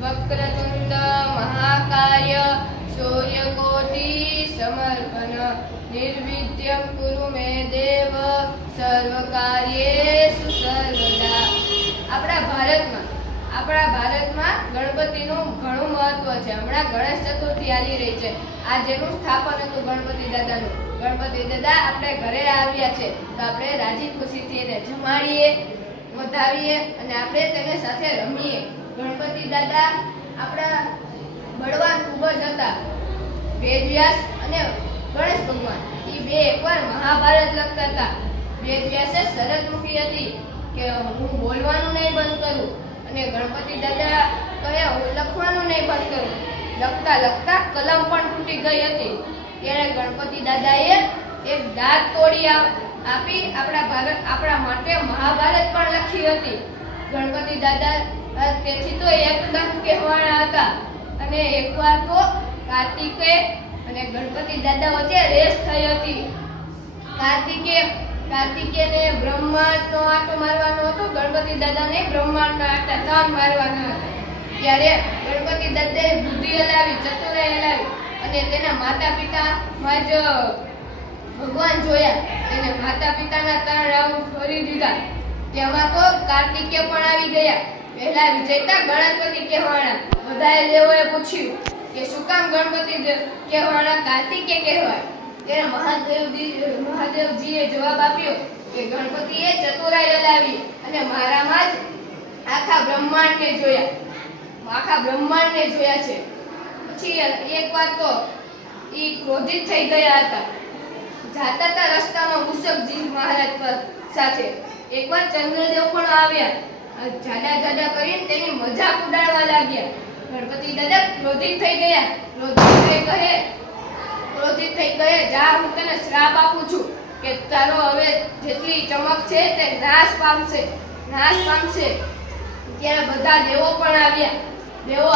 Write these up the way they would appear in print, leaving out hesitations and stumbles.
વક્રતુંડ મહાકાય સૂર્યકોટિ સમર્પણ નિર્વિઘ્नं કુરુ મે દેવ સર્વકાર્યેષુ સર્વદા. આપણા ભારતમાં ગણપતિનું ઘણું મહત્વ છે. હમણાં ગણેશ ચતુર્થી આવી રહી છે. આ જેનું સ્થાપન હતું ગણપતિ દાદાનું. ગણપતિ દાદા આપણે ઘરે આવ્યા છે તો આપણે રાજી ખુશીથી એને જમાડીએ, વધાવીએ અને આપણે તેને સાથે રમીએ. ગણપતિ દાદા આપણા બળવાન ખૂબ જ હતા. વેદવ્યાસ અને ગણેશ ભગવાન એ બે એકવાર મહાભારત લખતા હતા. વેદવ્યાસે શરત મૂકી હતી કે હું બોલવાનું નહીં બંધ કરું, અને ગણપતિ દાદા કહે હું લખવાનું નહીં બંધ કરું. લખતા લખતા કલમ પણ તૂટી ગઈ હતી. ત્યારે ગણપતિ દાદાએ એક દાંત તોડી આપી આપણા માટે મહાભારત પણ લખી હતી. ગણપતિ દાદા તેથી તો એકદમ કહેવાના હતા. અને એકવાર તો કાર્તિકે અને ગણપતિ દાદા વચ્ચે રેસ થઈ હતી. કાર્તિકેયને બ્રહ્માંડનો આંટો મારવાનો હતો, ગણપતિ દાદાને બ્રહ્માંડના આંટા 3 મારવાના હતા. ત્યારે ગણપતિ દાદાએ બુદ્ધિ હલાવી, ચતુરાઈ હલાવી અને તેના માતા પિતામાં જ ભગવાન જોયા. તેને માતા પિતાના 3 રાઉન્ડ ફરી દીધા. તેમાં તો કાર્તિકેય પણ આવી ગયા. પહેલા વિજેતા ગણપતિ કહેવાના. બધાએ દેવોએ પૂછ્યું કે શું કામ ગણપતિ કહેવાના કાર્તિકેય કહેવાય? ત્યારે મહાદેવજીએ જવાબ આપ્યો કે ગણપતિએ ચતુરાઈ હલાવી અને મારામાં જ આખા બ્રહ્માંડને જોયા છે. પછી એકવાર તો એ ક્રોધિત થઈ ગયા હતા. જાતા હતા રસ્તામાં મૂષકજી મહારાજ સાથે. એકવાર ચંદ્રદેવ પણ આવ્યા. જાડા કરીને તેની મજાક ઉડાડવા લાગ્યા. ગણપતિ દાદા ક્રોધિત થઈ ગયા. ક્રોધિત થઈ કહે જા હું તને શ્રાપ આપું છું કે તારો હવે જેટલી ચમક છે તે નાશ પામશે. ત્યારે બધા દેવો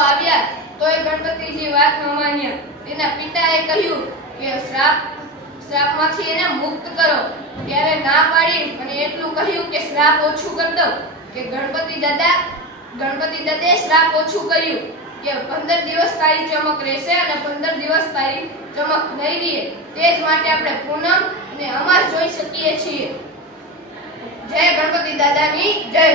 આવ્યા તોય ગણપતિજી વાત ન માન્યા. તેના પિતાએ કહ્યું કે શ્રાપમાંથી એને મુક્ત કરો. ત્યારે ના પાડી અને એટલું કહ્યું કે શ્રાપ ઓછું કરી દો. કે ગણપતિ દાદાએ શ્રાપ ઓછું કર્યું કે 15 દિવસ તારી ચમક રહેશે અને 15 દિવસ તારી ચમક નહીં રહે. તે જ માટે આપણે પૂનમ અને અમાસ જોઈ શકીએ છીએ. જય ગણપતિ દાદાની જય.